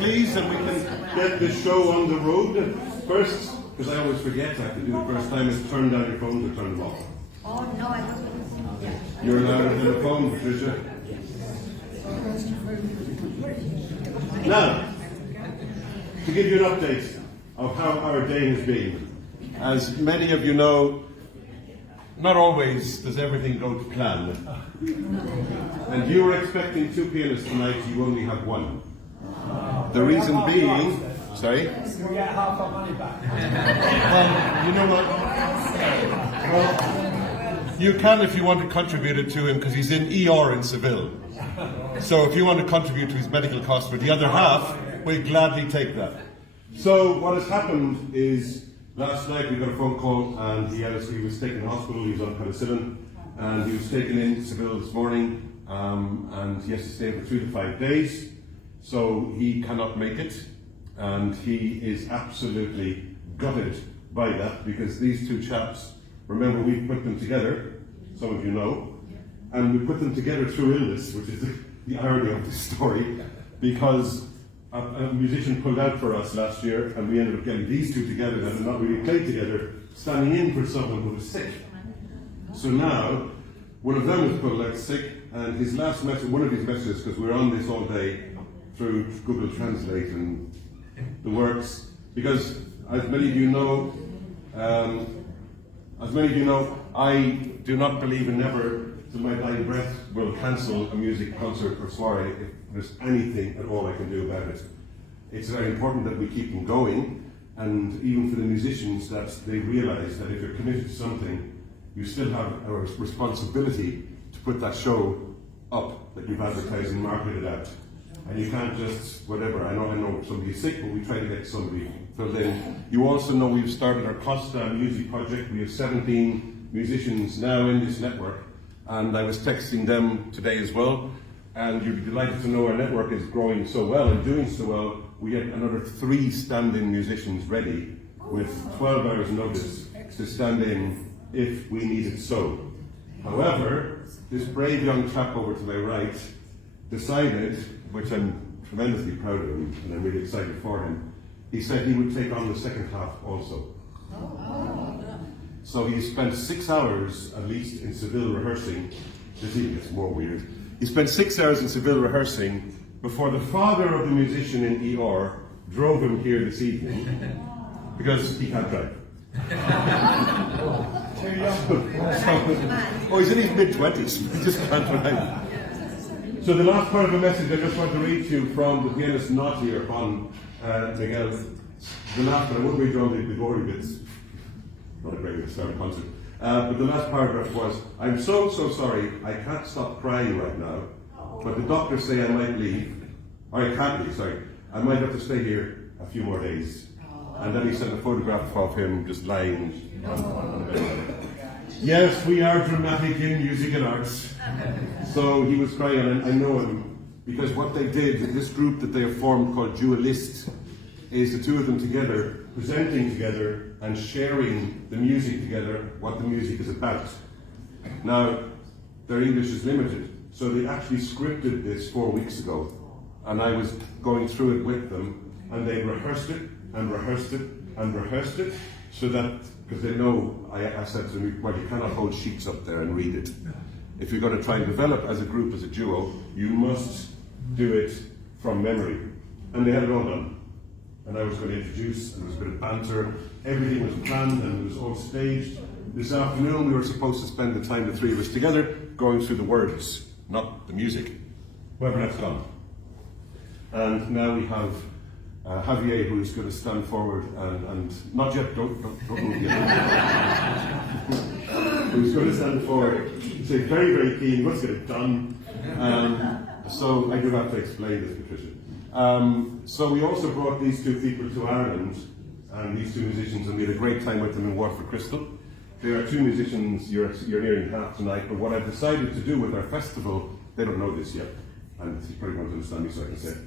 please, and we can get this show on the road. First, because I always forget, I have to do the first time, is turn down your phones or turn them off. Oh, no, I don't. You're allowed to have a phone, Patricia. Now, to give you an update of how our day has been. As many of you know, not always does everything go to plan. And you were expecting 2 pianists tonight, you only have 1. The reason being, sorry? You get half our money back. Well, you know what? Well, you can if you want to contribute it to him because he's in ER in Seville. So if you want to contribute to his medical costs for the other half, we'll gladly take that. So what has happened is last night we got a phone call and he was taken to hospital, he was on penicillin, and he was taken in Seville this morning and he has to stay for 3 to 5 days. So he cannot make it, and he is absolutely gutted by that because these 2 chaps, remember we put them together, some of you know, and we put them together through illness, which is the irony of the story, because a musician pulled out for us last year and we ended up getting these 2 together that had not really played together, standing in for someone who was sick. So now, one of them was pulled out sick, and his last message, one of his messages, because we're on this all day through Google Translate and the works, because as many of you know, I do not believe in never, to my dying breath, will cancel a music concert or soiree if there's anything at all I can do about it. It's very important that we keep them going, and even for the musicians, that they realise that if you're committed to something, you still have a responsibility to put that show up that you've advertised and marketed out. And you can't just, whatever, I know somebody's sick, but we try to get somebody filled in. You also know we've started our Costa music project. We have 17 musicians now in this network, and I was texting them today as well, and you'll be delighted to know our network is growing so well and doing so well. We had another 3 stand-in musicians ready with 12 hours notice to stand in if we needed so. However, this brave young chap over to my right decided, which I'm tremendously proud of him and I'm really excited for him, he said he would take on the second half also. So he spent 6 hours at least in Seville rehearsing. This even gets more weird. He spent 6 hours in Seville rehearsing before the father of the musician in ER drove him here this evening because he can't drive. Oh, he's in his mid-20s, he just can't drive. So the last part of the message I just want to read to you from the pianist not here, Juan Miguel. The last part, I won't read all the gory bits, not a great way to start a concert. But the last paragraph was, I'm so sorry, I can't stop crying right now, but the doctors say I might leave, or I can't leave, sorry, I might have to stay here a few more days. And then he sent a photograph of him just lying on the bed. Yes, we are dramatic in music and arts. So he was crying, and I know him, because what they did, this group that they have formed called DuaLiszt, is the 2 of them together, presenting together and sharing the music together, what the music is about. Now, their English is limited, so they actually scripted this 4 weeks ago, and I was going through it with them, and they rehearsed it, and rehearsed it, and rehearsed it, so that, because they know, I said to them, well, you cannot hold sheets up there and read it. If you're going to try and develop as a group, as a duo, you must do it from memory. And they had it all done. And I was going to introduce, and there was a bit of banter, everything was planned and it was all staged. This afternoon we were supposed to spend the time, the 3 of us together, going through the words, not the music. However, that's gone. And now we have Javier, who's going to stand forward and not yet, don't move yet. Who's going to stand forward and say very, very keen, let's get it done. So I do have to explain this, Patricia. So we also brought these 2 people to Ireland, and these 2 musicians, and we had a great time with them in Waterford Crystal. There are 2 musicians you're hearing half tonight, but what I've decided to do with our festival, they don't know this yet, and you probably won't understand me, so I can say it.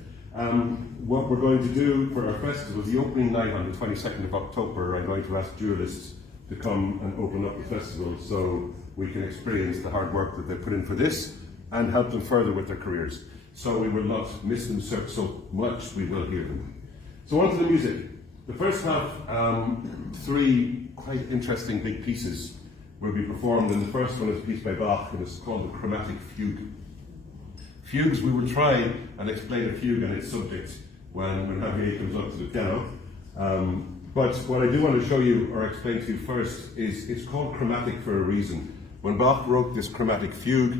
What we're going to do for our festival, the opening night on the 22nd of October, I'm going to ask DuaLiszt to come and open up the festival so we can experience the hard work that they put in for this, and help them further with their careers. So we will not miss them so much, we will hear them. So on to the music. The first half, three quite interesting big pieces will be performed, and the first one is a piece by Bach, and it's called the Chromatic Fugue. Fugues, we will try and explain a fugue and its subject when Javier comes up to the piano. But what I do want to show you or explain to you first is it's called chromatic for a reason. When Bach wrote this chromatic fugue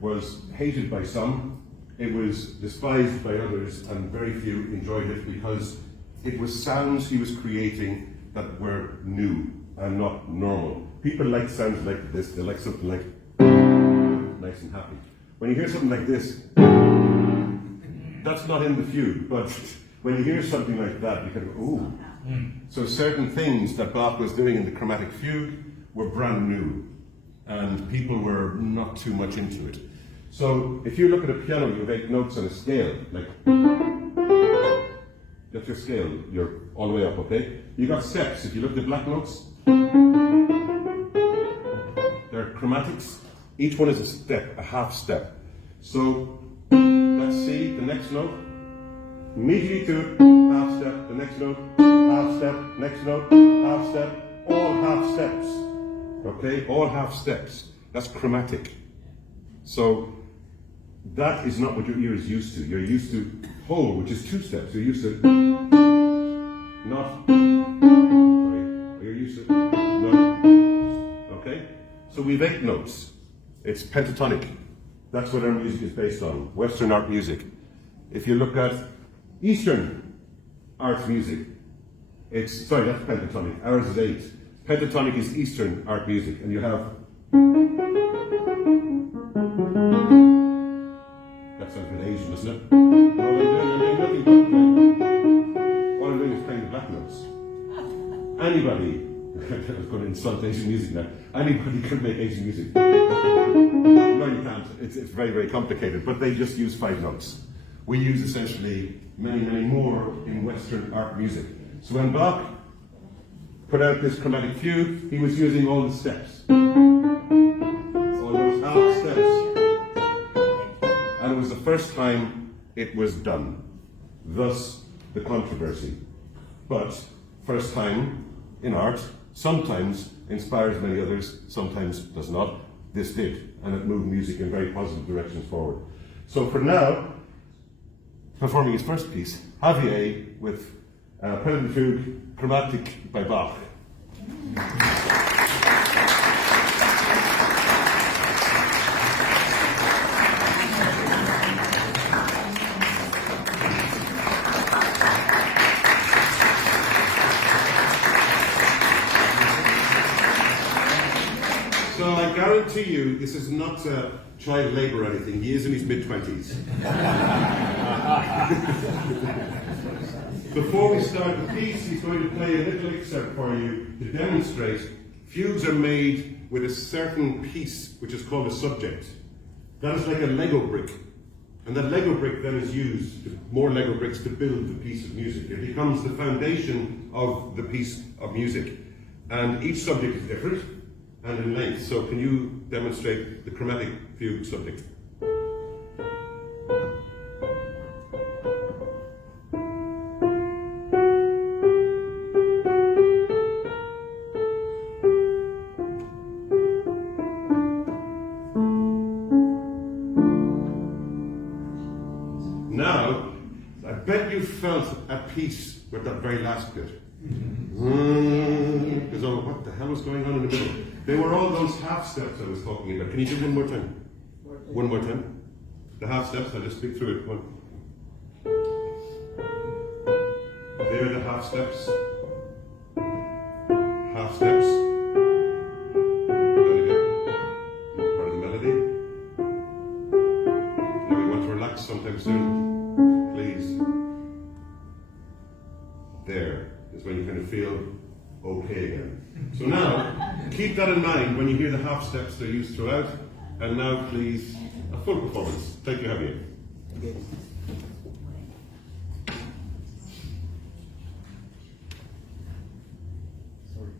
was hated by some, it was despised by others, and very few enjoyed it because it was sounds he was creating that were new and not normal. People like sounds like this, they like something like nice and happy. When you hear something like this, that's not in the fugue, but when you hear something like that, you can go, ooh. So certain things that Bach was doing in the chromatic fugue were brand new, and people were not too much into it. So if you look at a piano, you have 8 notes on a scale, like, that's your scale, you're all the way up, okay? You got steps. If you look at the black notes, they're chromatics. Each one is a step, a half step. So let's see the next note. Immediately to it, half step, the next note, half step, next note, half step, all half steps. Okay, all half steps. That's chromatic. So that is not what your ear is used to. You're used to whole, which is 2 steps. You're used to not, sorry, you're used to not, okay? So we've 8 notes. It's pentatonic. That's what our music is based on, Western art music. If you look at Eastern art music, that's pentatonic. Ours is 8. Pentatonic is Eastern art music, and you have. That sounds a bit Asian, doesn't it? All I'm doing is playing the black notes. Anybody, I was going to insult Asian music now. Anybody could make Asian music. No, you can't. It's very, very complicated, but they just use 5 notes. We use essentially many, many more in Western art music. So when Bach put out this chromatic fugue, he was using all the steps. All those half steps. And it was the first time it was done. Thus, the controversy. But first time in art sometimes inspires many others, sometimes does not. This did, and it moved music in very positive directions forward. So for now, performing his first piece, Javier with Prelude Fugue, Chromatic by Bach. So I guarantee you, this is not child labour or anything. He is in his mid-20s. Before we start the piece, he's going to play a little excerpt for you to demonstrate fugues are made with a certain piece, which is called a subject. That is like a Lego brick. And that Lego brick then is used, more Lego bricks, to build the piece of music. It becomes the foundation of the piece of music. And each subject is different and in length. So can you demonstrate the chromatic fugue subject? Now, I bet you felt at peace with that very last bit. Because oh, what the hell was going on in the middle? They were all those half steps I was talking about. Can you do one more time? One more time. The half steps, I'll just speak through it. One. There are the half steps. Half steps. Part of the melody. Now we want to relax sometime soon. Please. There is when you kind of feel okay again. So now, keep that in mind when you hear the half steps they're used throughout. And now, please, a full performance. Thank you, Javier. Okay. Sorry.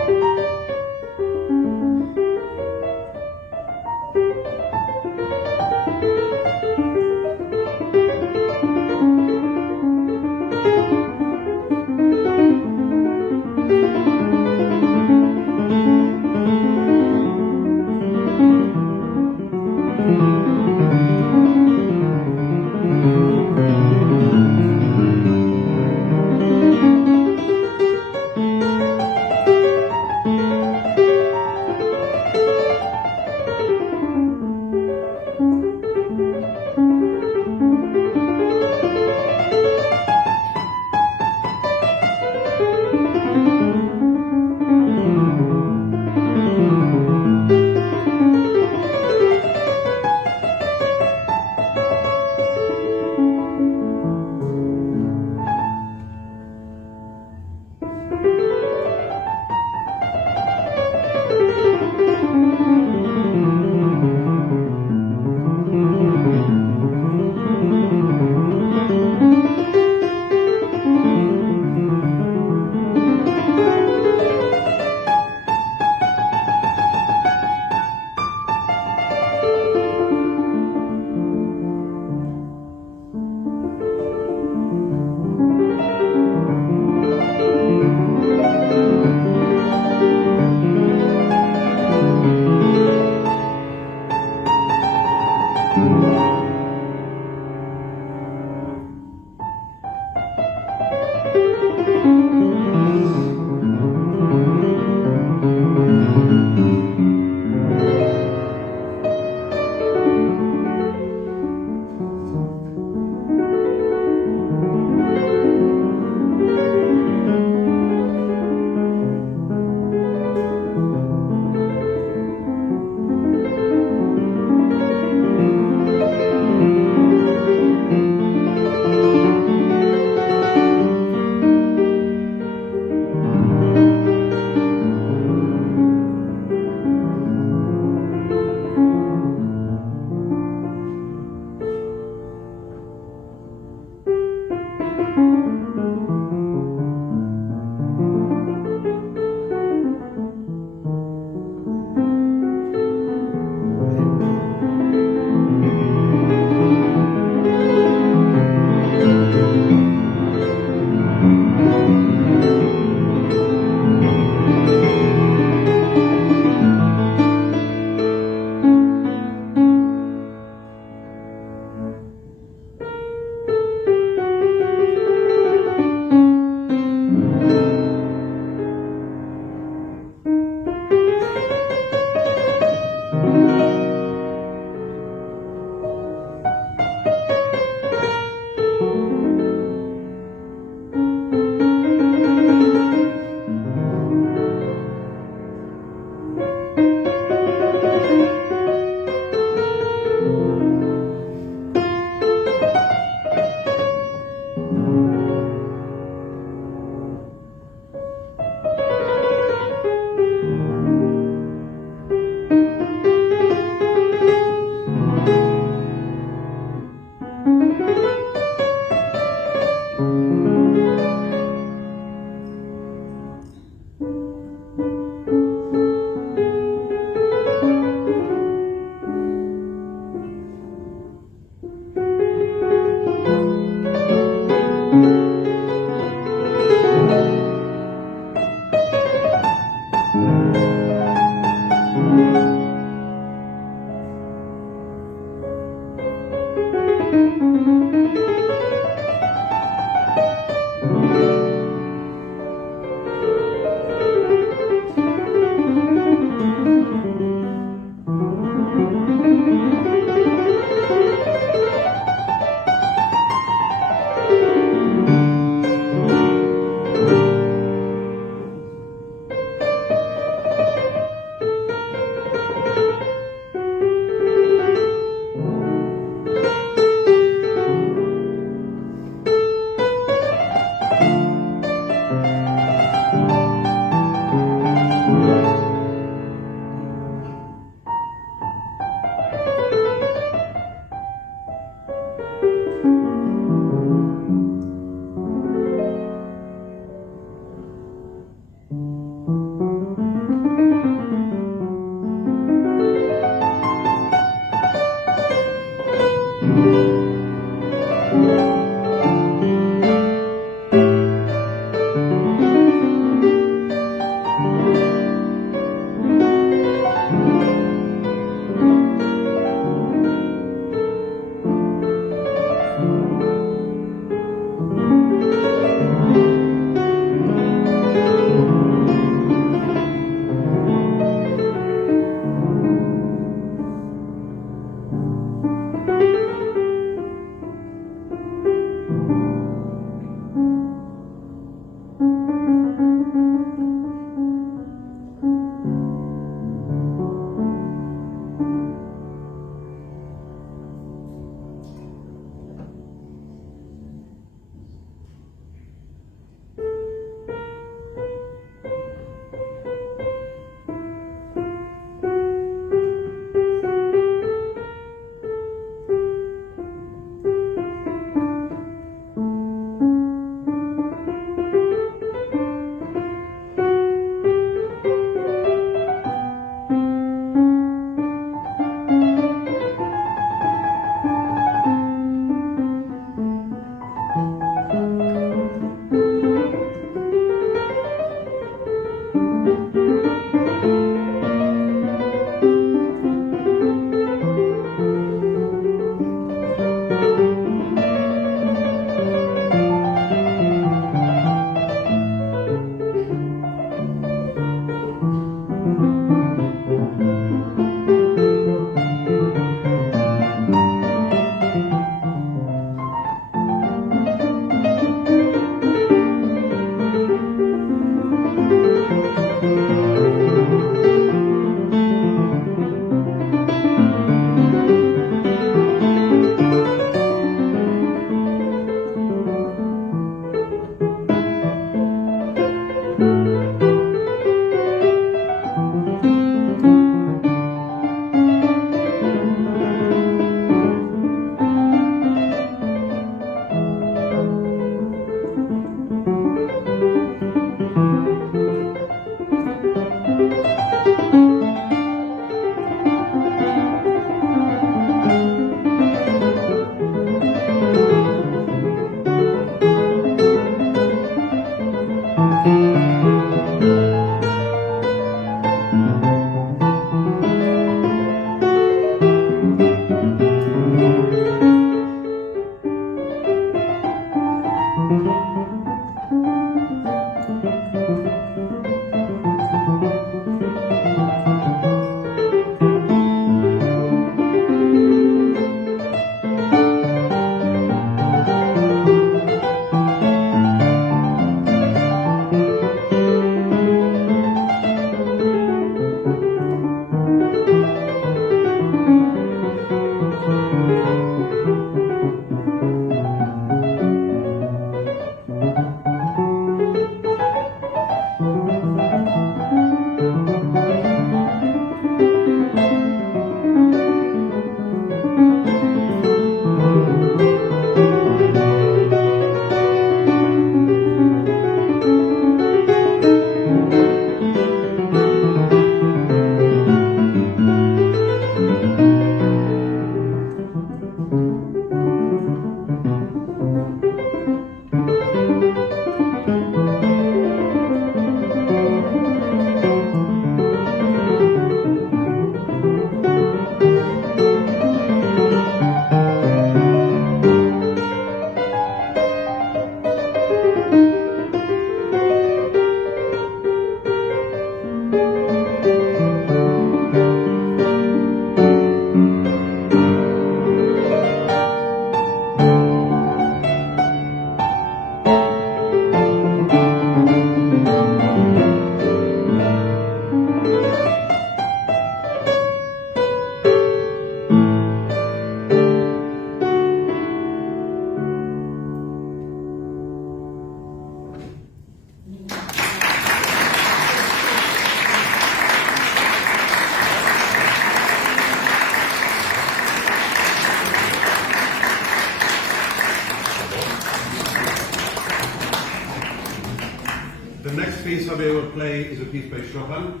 The next piece Javier will play is a piece by Chopin,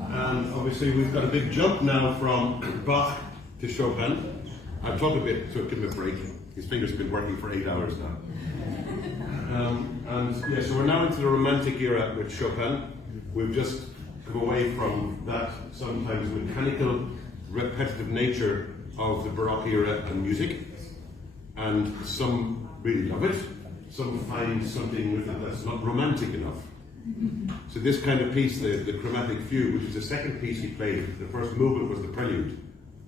and obviously we've got a big jump now from Bach to Chopin. I'll talk a bit to give him a break. His fingers have been working for 8 hours now. So we're now into the Romantic era with Chopin. We've just come away from that sometimes mechanical, repetitive nature of the Baroque era and music, and some really love it. Some find something with it that's not romantic enough. So this kind of piece, the chromatic fugue, which is the second piece he played, the first movement was the prelude,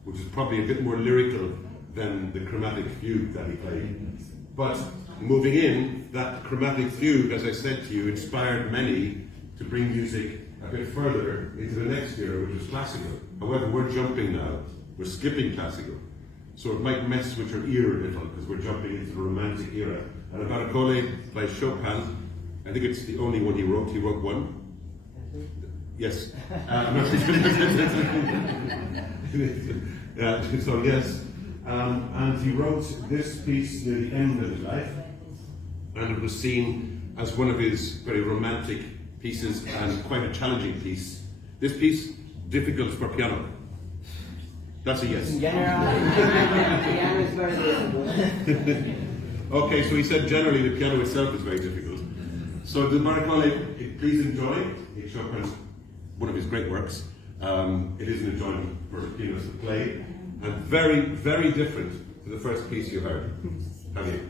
which is probably a bit more lyrical than the chromatic fugue that he played. But moving in, that chromatic fugue, as I said to you, inspired many to bring music a bit further into the next era, which is classical. However, we're jumping now, we're skipping classical. So it might mess with your ear a little, because we're jumping into the Romantic era. And about a colleague by Chopin, I think it's the only one he wrote. He wrote one. Yes. So yes. And he wrote this piece near the end of his life, and it was seen as one of his very romantic pieces and quite a challenging piece. This piece, difficult for piano. That's a yes. Piano is very difficult. Okay, so he said generally the piano itself is very difficult. So the Maracole, please enjoy. It's Chopin's, one of his great works. It is an enjoyment for pianists to play, and very, very different to the first piece you heard. Javier.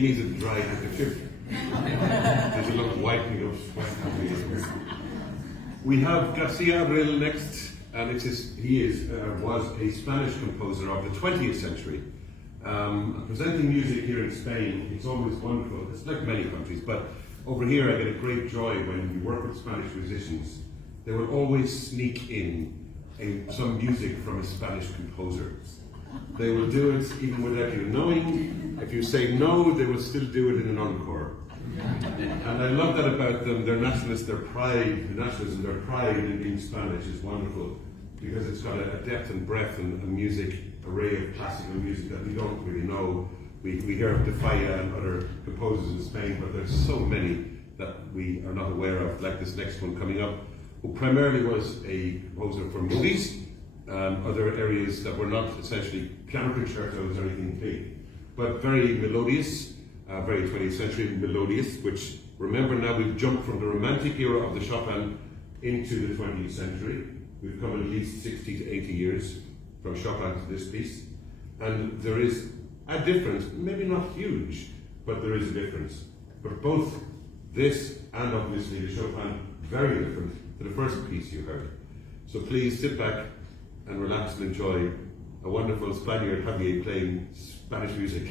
he needs a dry handkerchief. There's a lot of wiping of sweat. We have Garcia Abril next, and was a Spanish composer of the 20th century. Presenting music here in Spain, it's always wonderful. It's like many countries, but over here I get a great joy when we work with Spanish musicians. They will always sneak in some music from a Spanish composer. They will do it even without you knowing. If you say no, they will still do it in an encore. And I love that about them. Their nationalism, their pride in being Spanish is wonderful, because it's got a depth and breadth and a music array of classical music that we don't really know. We hear of De Falla and other composers in Spain, but there's so many that we are not aware of, like this next one coming up, who primarily was a composer for movies, other areas that were not essentially piano concertos or anything big, but very melodious, very 20th century melodious, which, remember now, we've jumped from the Romantic era of the Chopin into the 20th century. We've come at least 60 to 80 years from Chopin to this piece. And there is a difference, maybe not huge, but there is a difference. But both this and obviously the Chopin, very different to the first piece you heard. So please sit back and relax and enjoy a wonderful Spaniard Javier playing Spanish music.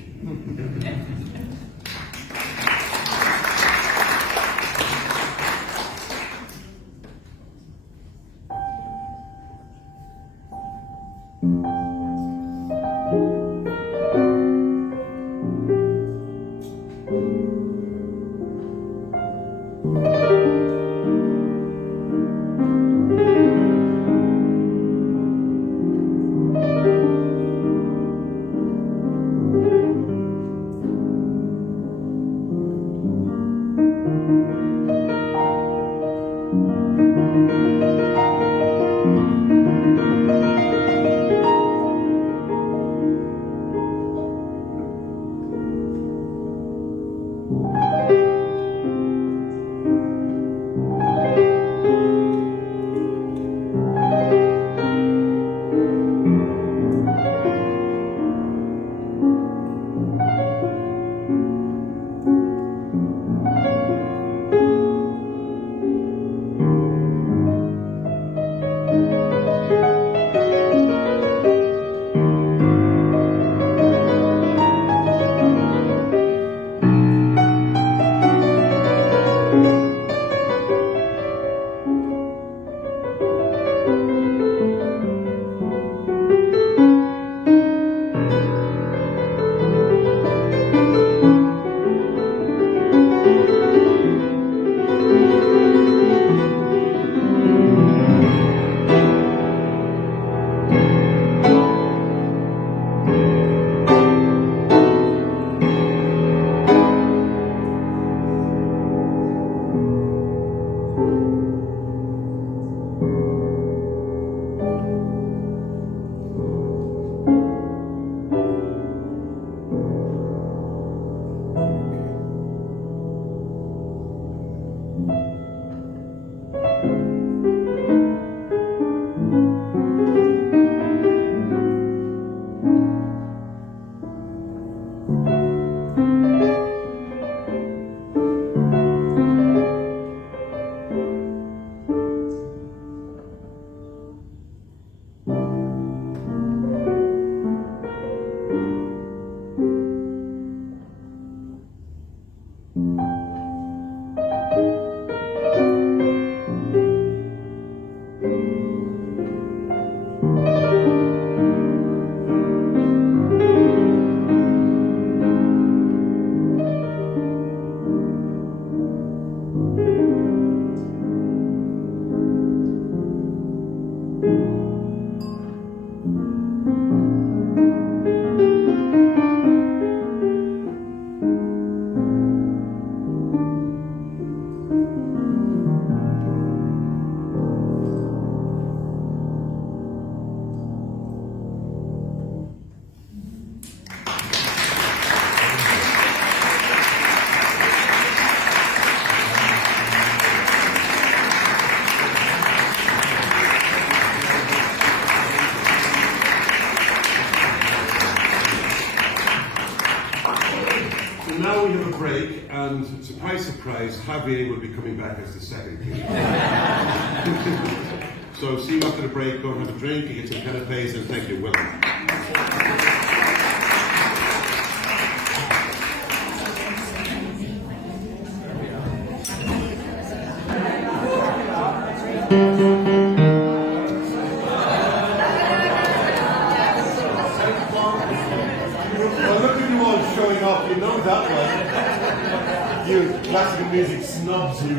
going to have a break, and surprise, surprise, Javier will be coming back as the second king. So see you after the break, go and have a drink, you get some canapes, and thank you. Welcome. Well, look at you all showing off, you know that one. You classical music snobs, you.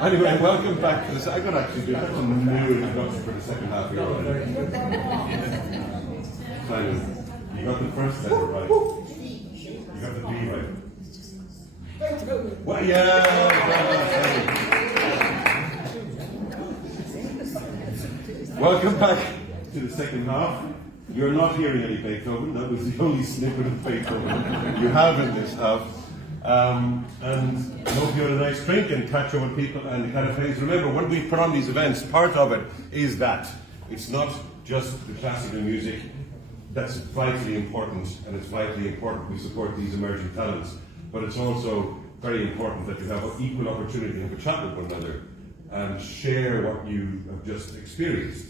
Anyway, welcome back to this. I got actually do that's a new introduction for the second half of your already. Simon, you got the first letter right. You got the D right. Well, yeah. Welcome back to the second half. You're not hearing any Beethoven. That was the only snippet of Beethoven you have in this half. And I hope you had a nice drink and catch up with people and the kind of things. Remember, when we put on these events, part of it is that. It's not just the classical music. That's vitally important, and it's vitally important we support these emerging talents. But it's also very important that you have equal opportunity to have a chat with one another and share what you have just experienced.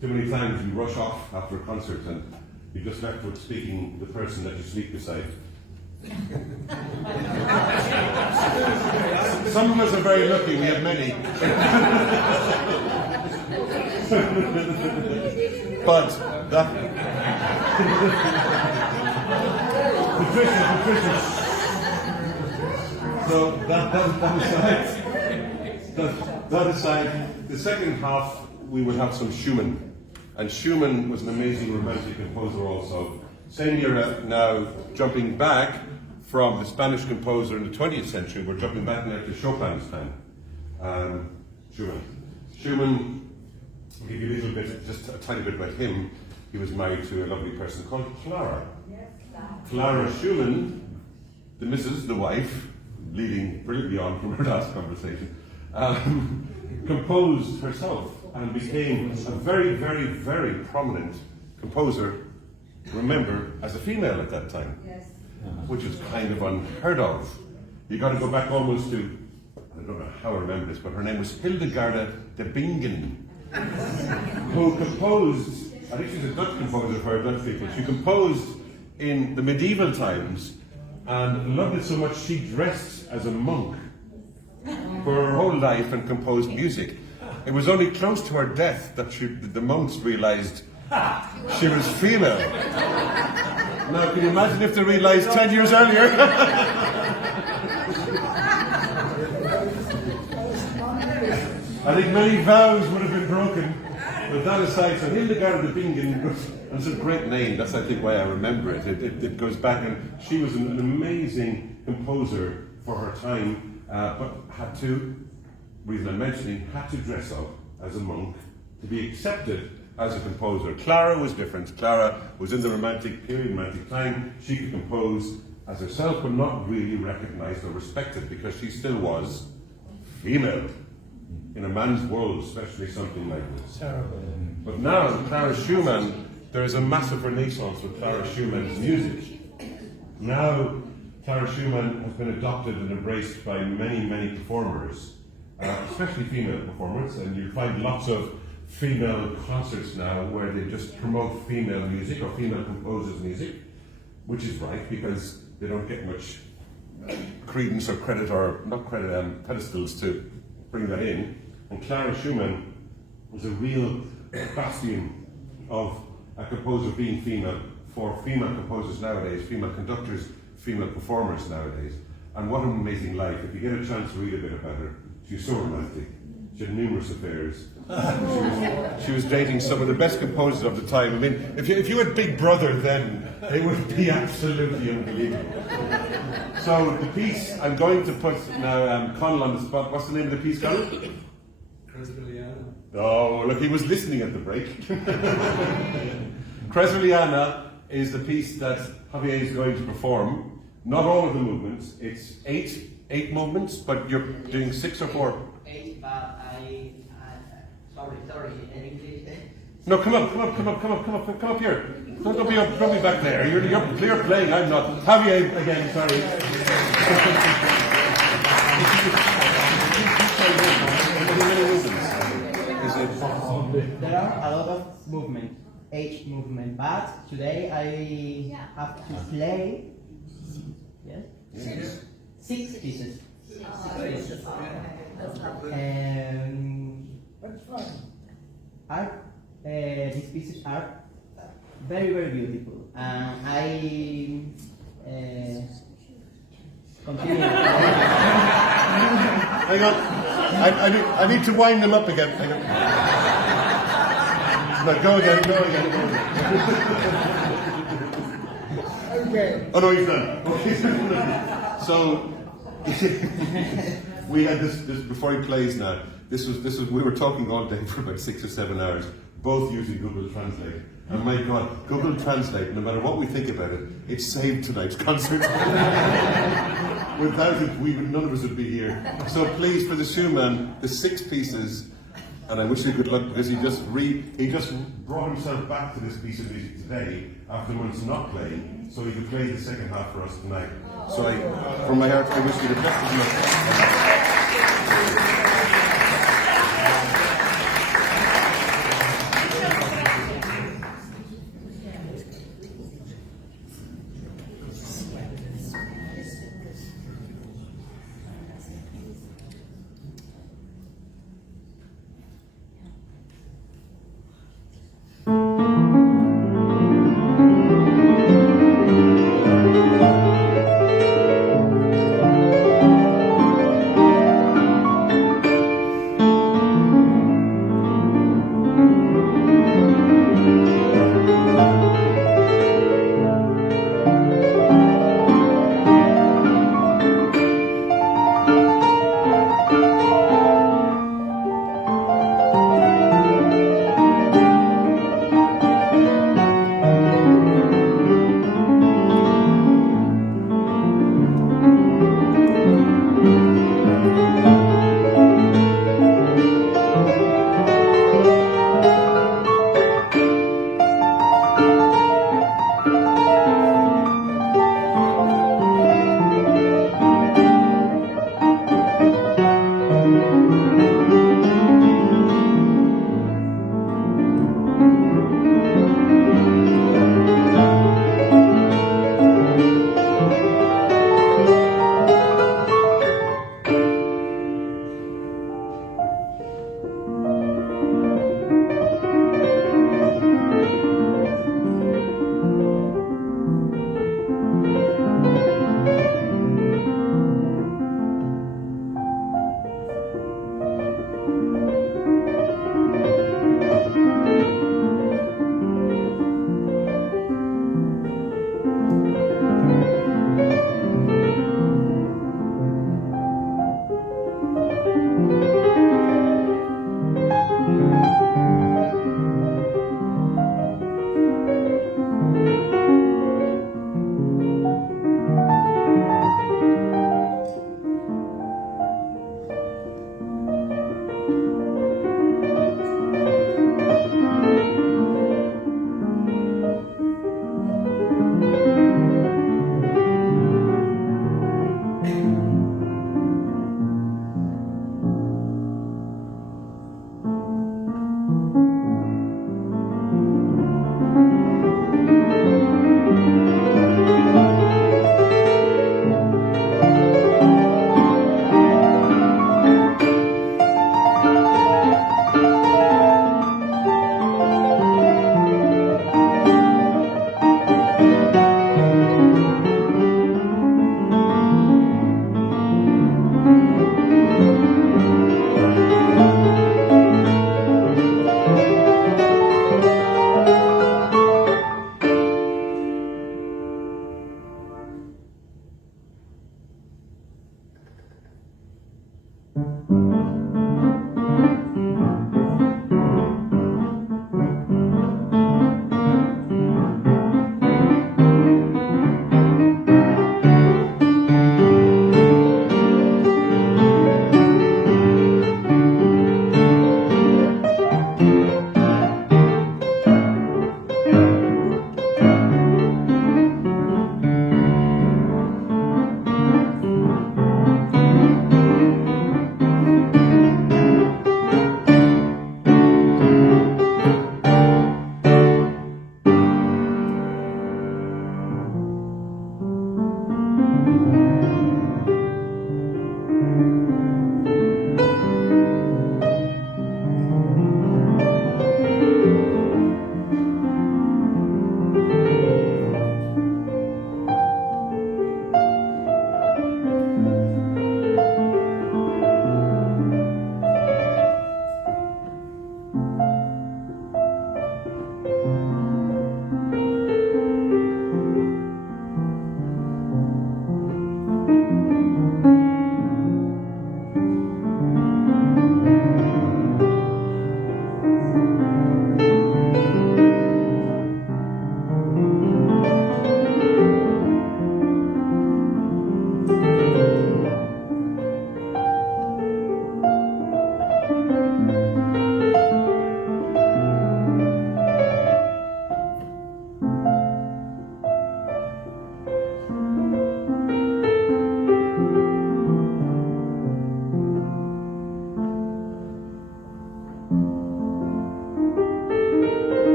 Too many times you rush off after a concert and you're just left with speaking the person that you sleep beside. Some of us are very lucky, we have many. But that Patricia. So that aside, the second half we would have some Schumann. And Schumann was an amazing romantic composer also. Same era now, jumping back from the Spanish composer in the 20th century, we're jumping back now to Chopin's time. Schumann, I'll give you a little bit, just a tiny bit about him. He was married to a lovely person called Clara. Clara Schumann, the missus, the wife, leading brilliantly on from her last conversation, composed herself and became a very, very, very prominent composer, remember, as a female at that time, which is kind of unheard of. You got to go back almost to, I don't know how I remember this, but her name was Hildegarda de Bingen, who composed, I think she's a Dutch composer for Dutch people, she composed in the medieval times and loved it so much she dressed as a monk for her whole life and composed music. It was only close to her death that the monks realised she was female. Now, can you imagine if they realised 10 years earlier? I think many vows would have been broken. But that aside, so Hildegard de Bingen, that's a great name. That's, I think, why I remember it. It goes back, and she was an amazing composer for her time, but had to, reason I'm mentioning, had to dress up as a monk to be accepted as a composer. Clara was different. Clara was in the romantic period, romantic time. She could compose as herself, but not really recognized or respected because she still was female. In a man's world, especially something like this. Terrible. But now, Clara Schumann, there is a massive renaissance with Clara Schumann's music. Now, Clara Schumann has been adopted and embraced by many, many performers, especially female performers, and you find lots of female concerts now where they just promote female music or female composers' music, which is right because they don't get much credence or credit, or not credit, pedestals to bring that in. And Clara Schumann was a real bastion of a composer being female for female composers nowadays, female conductors, female performers nowadays. And what an amazing life. If you get a chance to read a bit about her, she was so romantic. She had numerous affairs. She was dating some of the best composers of the time. I mean, if you had Big Brother then, it would be absolutely unbelievable. So the piece, I'm going to put now Conal on the spot. What's the name of the piece, Conal? Cresveliana. Oh, look, he was listening at the break. Cresveliana is the piece that Javier is going to perform. Not all of the movements. It's eight movements, but you're doing 6 or 4. 8, but sorry, in English, No, come up here. Don't be back there. You're playing. I'm not. Javier again. Sorry. There are a lot of movement, age movement, but today I have to play. Yes. 6 pieces. These pieces are very, very beautiful. I continue. Hang on. I need to wind them up again. Hang on. No, go again. Okay. Oh no, he's done. Okay. So we had this before he plays now. This was we were talking all day for about 6 or 7 hours, both using Google Translate. And my God, Google Translate, no matter what we think about it, it saved tonight's concert. Without it, none of us would be here. So please, for the shoeman, the 6 pieces, and I wish you good luck because he just brought himself back to this piece of music today after months not playing, so he could play the second half for us tonight. So from my heart, I wish you the best of luck.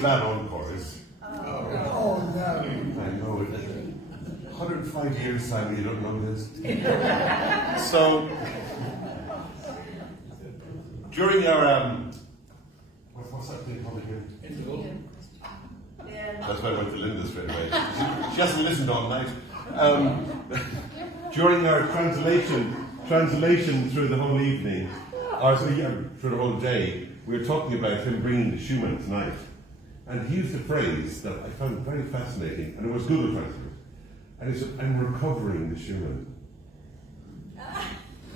that encores. Oh, no. I know it. 105 years, Simon, you don't know this. So, during our, what's that thing called again? Interval. That's why I went to Linda straight away. She hasn't listened all night. During our translation through the whole evening, or through the whole day, we were talking about him bringing the Schumann tonight. And he used a phrase that I found very fascinating, and it was Google Translate. And he said, I'm recovering the Schumann.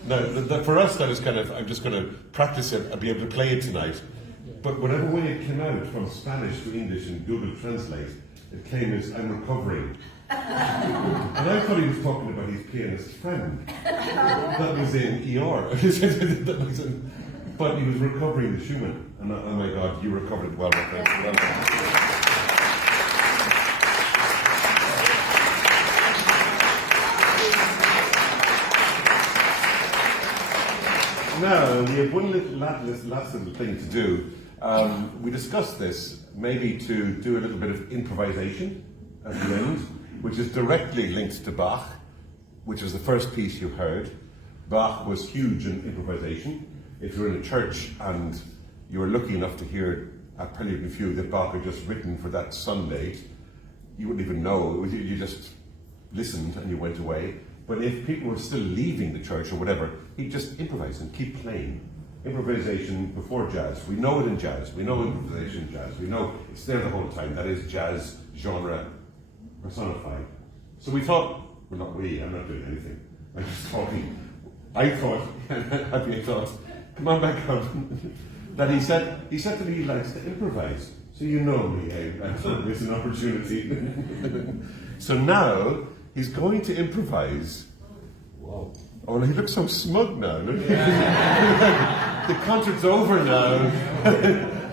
Now, for us, that is kind of, I'm just going to practice it and be able to play it tonight. But whatever way it came out from Spanish to English in Google Translate, it came as, I'm recovering. And I thought he was talking about his pianist friend. That was in ER. But he was recovering the Schumann. And oh my God, you recovered it well, my friend. Well done. Now, we have one last little thing to do. We discussed this, maybe to do a little bit of improvisation at the end, which is directly linked to Bach, which was the first piece you heard. Bach was huge in improvisation. If you're in a church and you were lucky enough to hear a Prelude and Fugue that Bach had just written for that Sunday, you wouldn't even know. You just listened and you went away. But if people were still leaving the church or whatever, he'd just improvise and keep playing. Improvisation before jazz. We know it in jazz. We know improvisation in jazz. We know it's there the whole time. That is jazz genre personified. So we thought, well, not we, I'm not doing anything. I'm just talking. I thought, Javier thought, come on back out. That he said to me he likes to improvise. So you know me, I thought it's an opportunity. So now, he's going to improvise. Wow. Oh, he looks so smug now. The concert's over now.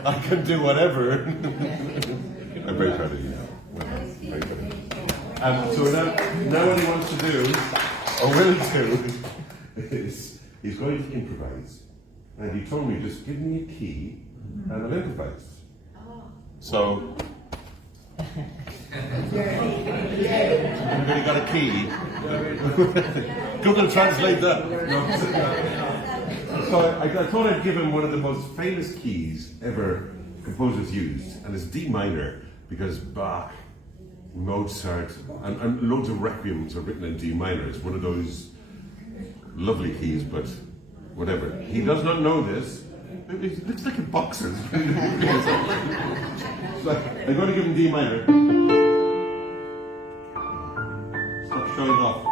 I can do whatever. I'm very proud of you. Well, very proud of you. So now what he wants to do, or will do, is he's going to improvise. And he told me, just give me a key and I'll improvise. So, everybody got a key? Google Translate that. So I thought I'd give him one of the most famous keys ever composers used, and it's D minor, because Bach, Mozart, and loads of requiems are written in D minor. It's one of those lovely keys, but whatever. He does not know this. It looks like a boxer. So I'm going to give him D minor. Stop showing off.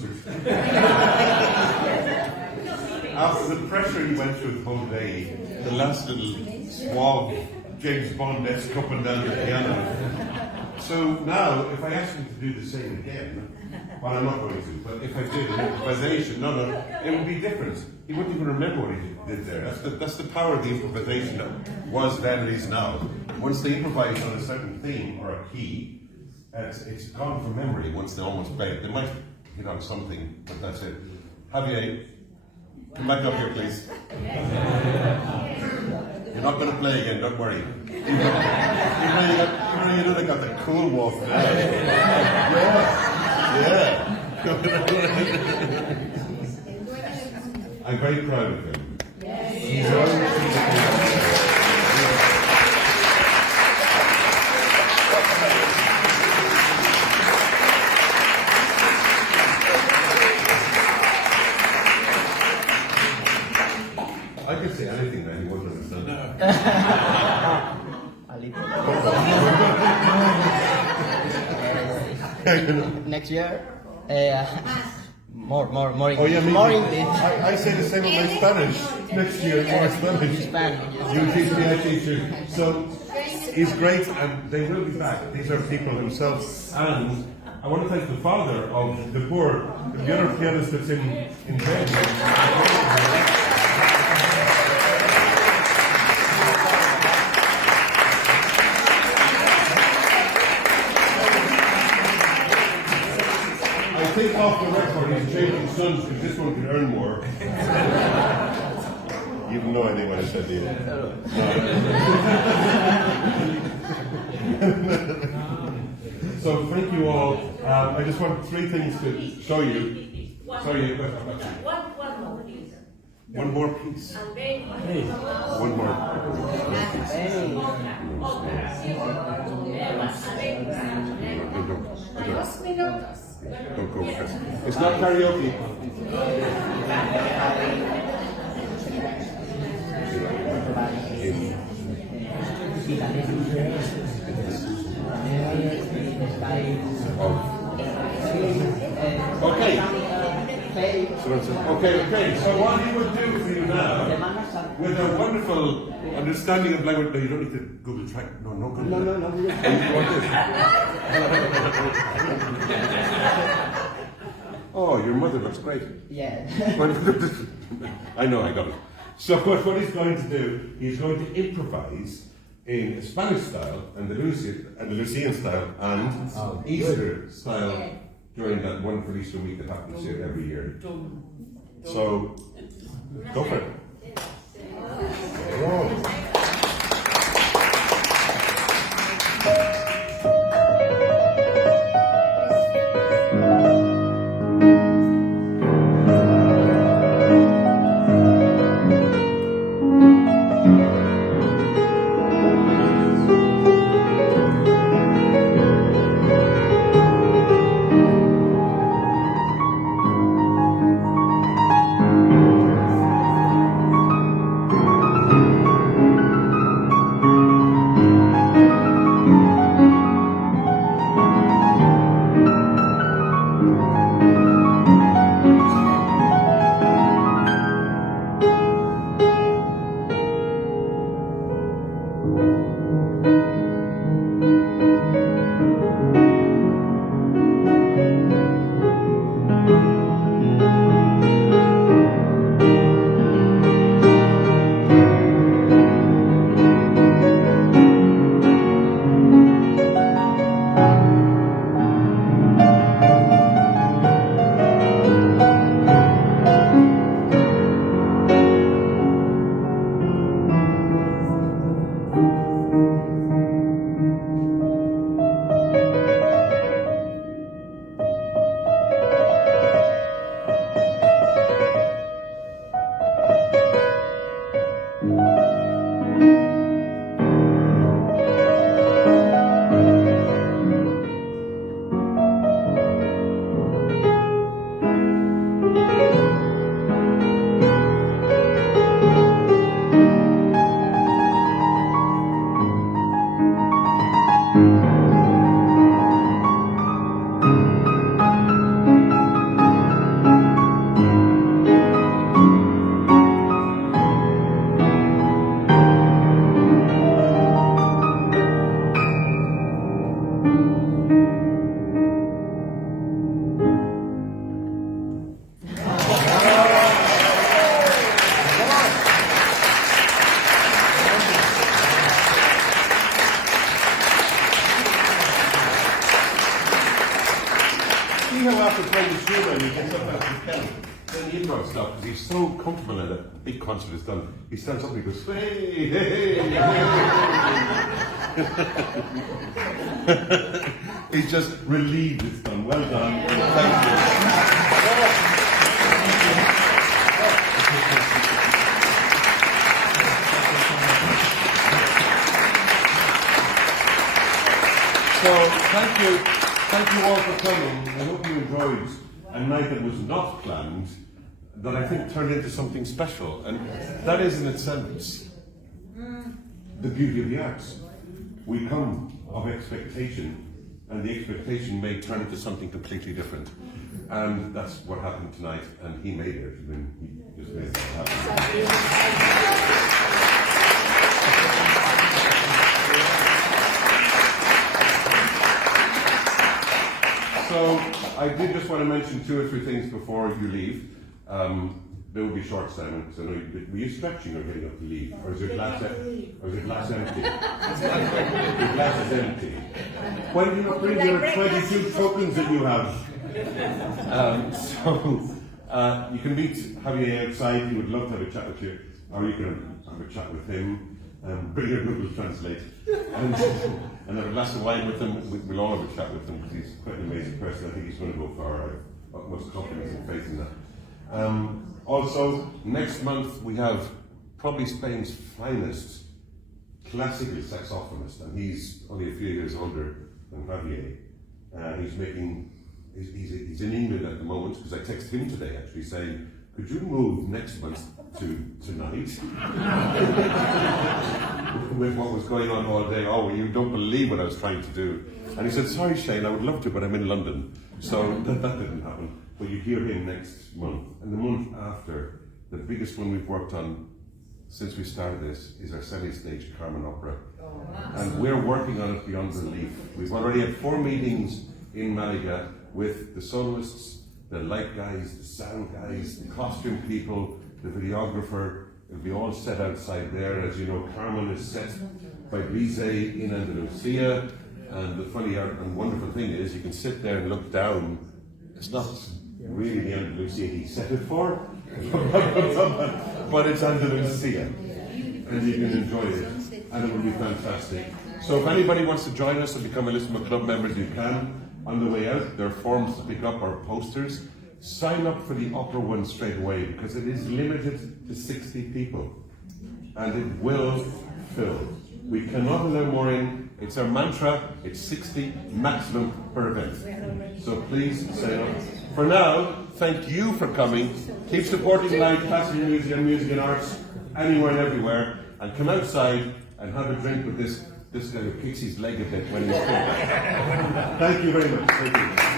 flustered. After the pressure he went through the whole day, the last little suave James Bond-esque up and down the piano. So now, if I asked him to do the same again, well, I'm not going to, but if I did an improvisation, it would be different. He wouldn't even remember what he did there. That's the power of the improvisation that was then, is now. Once they improvise on a certain theme or a key, it's gone from memory once they almost play it. They might hit on something, but that's it. Javier, come back up here, please. You're not going to play again, don't worry. You know they got the cool walk now. Yeah. I'm very proud of him. He's I could say anything that he wouldn't understand. Next year, more Oh yeah, more English. I say the same with my Spanish. Next year, more Spanish. Spanish. You teach me, I teach you. So, he's great, and they will be back. These are people themselves. And I want to thank the father of the poor, the other pianist that's in bed. I think off the record he's changing sons because this one can earn more. You have no idea what I said to you. So thank you all. I just want three things to show you. Sorry, One more, please. one more piece. And then One more. Don't go first. It's not karaoke. Okay. Okay. So what he would do for you now, with a wonderful understanding of language, no, you don't need to Google track. No, Google. No. You want this? Oh, your mother looks great. Yeah. I know, I got it. So what he's going to do, he's going to improvise in Spanish style, Andalusian style, and Easter style during that wonderful Easter week that happens here every year. So, go for it. Whoa. up because he's so comfortable and a big concert is done. He stands up and he goes, hey, hey, hey. He's just relieved it's done. Well done. Thank you. So, thank you all for coming. I hope you enjoyed a night that was not planned, that I think turned into something special. And that is, in its sense, the beauty of the arts. We come of expectation, and the expectation may turn into something completely different. And that's what happened tonight, and he made it. I mean, he just made it happen. So, I did just want to mention 2 or 3 things before you leave. They will be short, Simon, because I know were you stretching or getting up to leave? Or is your glass empty? Your glass is empty. Why do you not bring your 22 tokens that you have? You can meet Javier outside. He would love to have a chat with you. Or you can have a chat with him. Bring your Google Translate. And have a glass of wine with him. We'll all have a chat with him because he's quite an amazing person. I think he's going to go far. I have utmost confidence and faith in that. Also, next month we have probably Spain's finest classical saxophonist, and he's only a few years older than Javier. He's in England at the moment, because I texted him today actually saying, could you move next month to tonight? With what was going on all day. Oh, you don't believe what I was trying to do. And he said, sorry Shane, I would love to, but I'm in London. So that didn't happen. But you hear him next month. And the month after, the biggest one we've worked on since we started this is our semi-stage Carmen opera. And we're working on it beyond belief. We've already had 4 meetings in Malaga with the soloists, the light guys, the sound guys, the costume people, the videographer. It'll be all set outside there. As you know, Carmen is set by Bizet in Andalusia. And the funny and wonderful thing is, you can sit there and look down. It's not really the Andalusia he set it for, but it's Andalusia. And you can enjoy it. And it will be fantastic. So if anybody wants to join us and become a Lisbon Club members, you can. On the way out, there are forms to pick up, or posters. Sign up for the opera one straight away, because it is limited to 60 people. And it will fill. We cannot allow more in. It's our mantra, it's 60 maximum per event. So please sign up. For now, thank you for coming. Keep supporting live classical music and music and arts anywhere and everywhere. And come outside and have a drink with this guy who kicks his leg a bit when he's Thank you very much. Thank you.